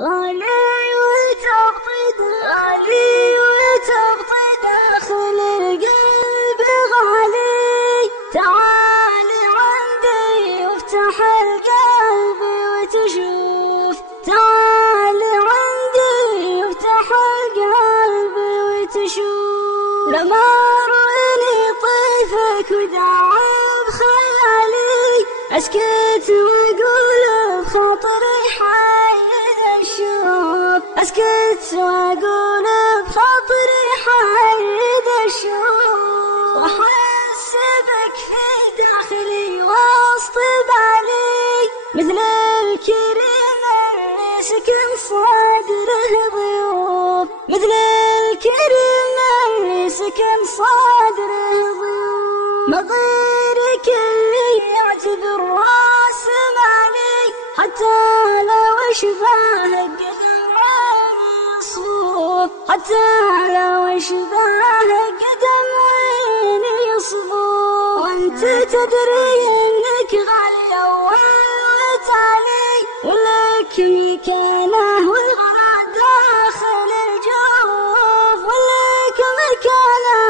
غالي وتبطي غالي وتبطي داخل القلب غالي. تعالي عندي وافتح القلب وتشوف. تعالي عندي وافتح القلب وتشوف. لمرني طيفك وداعب خيالي، اسكت واقول بخاطري حيد الشوق. اسكت واقول بخاطري حيد الشوق. واحس بك في داخلي وسط بالي، مثل الكريم اللي سكن صدره ضيوف. مثل الكريم اللي سكن صدره ضيوف. مضيرك اللي يعتبر راس مالي، حتى لو شبه قدم عيني صفوف. حتى لو شبه قدم عيني صفوف. وانت تدري انك غالية وتالي، ولك مكانه والغلا داخل الجوف. ولك مكانه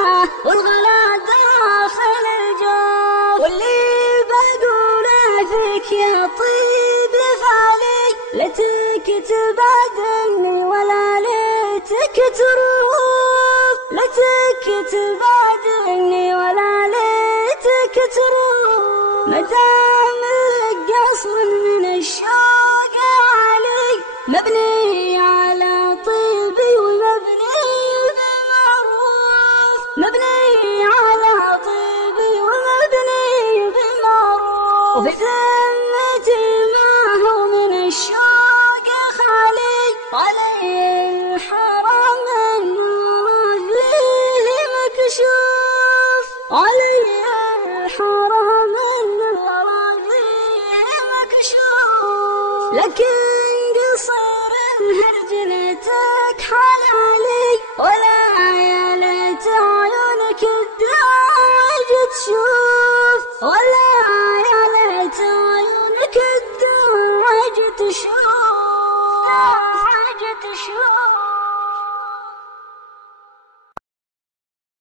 والغلا داخل الجوف. واللي بقوله فيك يا طيب فالي، لا تكتب عني ولا ليتك تروف. لا تكتب عني ولا ليتك تروف. مدام لك قصر من الشوق علي، مبني على طيبي ومبني بمعروف. مبني على طيبي ومبني بمعروف.